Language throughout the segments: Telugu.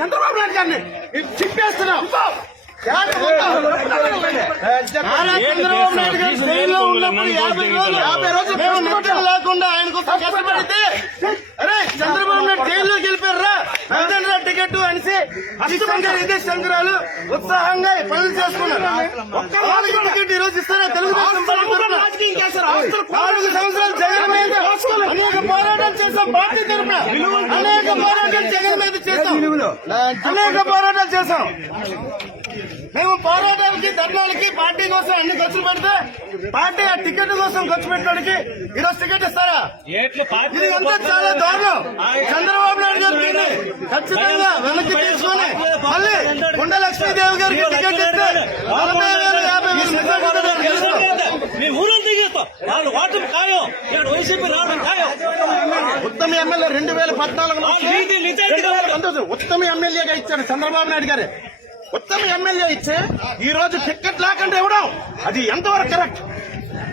చంద్రబాబు నాయుడు గారిని చింపేస్తున్నాం నారా చంద్రబాబు నాయుడు గారు జైల్లో ఉన్నప్పుడు యాభై రోజులు యాభై రోజులు మేము లేకుండా ఆయన కోసం కష్టపడితే అరే చంద్రబాబు నాయుడు వెళ్ళిపోయారా నందన్ టికెట్ అనేసి అష్టంగా ఇదే శంకరాలు ఉత్సాహంగా పనులు చేసుకున్నారు ఒక్క నాలుగు టికెట్ ఈ రోజు ఇస్తారా తెలుగుదేశం? నాలుగు సంవత్సరాలు పార్టీ తరఫున అనేక పోరాటాలు జగన్ మీద చేశాం అనేక పోరాటాలు చేశాం మేము పోరాటాలకి ధర్నాలకి పార్టీ కోసం అన్ని ఖర్చులు పెడితే పార్టీ ఆ టికెట్ కోసం ఖర్చు పెట్టడానికి ఈరోజు టికెట్ ఇస్తారా ఇది అంతా చాలా దారుణం చంద్రబాబు నాయుడు గారికి ఖచ్చితంగా వెనక్కి తీసుకొని మళ్ళీ కొండ లక్ష్మీదేవి గారికి టికెట్ ఇస్తే నలభై వేలు యాభై వేలు వాళ్ళు ఓటమి ఖాయం ఇక్కడ వైసీపీ రావడం ఖాయం ఉత్తమ ఎమ్మెల్యే రెండు వేల పద్నాలుగులో. సంతోషం. ఉత్తమ ఎమ్మెల్యేగా ఇచ్చాడు చంద్రబాబు నాయుడు గారు. ఉత్తమ ఎమ్మెల్యే ఇచ్చి ఈ రోజు టికెట్ లేకుండా ఇవ్వడం అది ఎంతవరకు కరెక్ట్?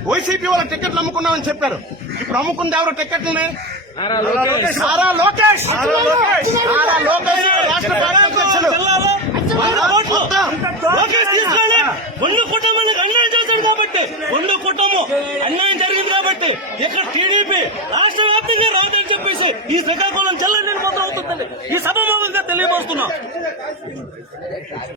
వైసీపీ వాళ్ళ టికెట్లు అమ్ముకున్నామని చెప్పారు. ఇప్పుడు అమ్ముకుంది ఎవరు టికెట్లని? లోకేష్. లోకేష్. రాష్ట్ర రెండు కుటుంబానికి అన్యాయం చేశాడు కాబట్టి. రెండు కుటుంబం అన్యాయం జరిగింది కాబట్టి. ఇక్కడ టీడీపీ రాష్ట్ర ఈ శ్రీకాకుళం జిల్లా నేను మొదలవుతుందండి ఈ సభ తెలియబోస్తున్నాం.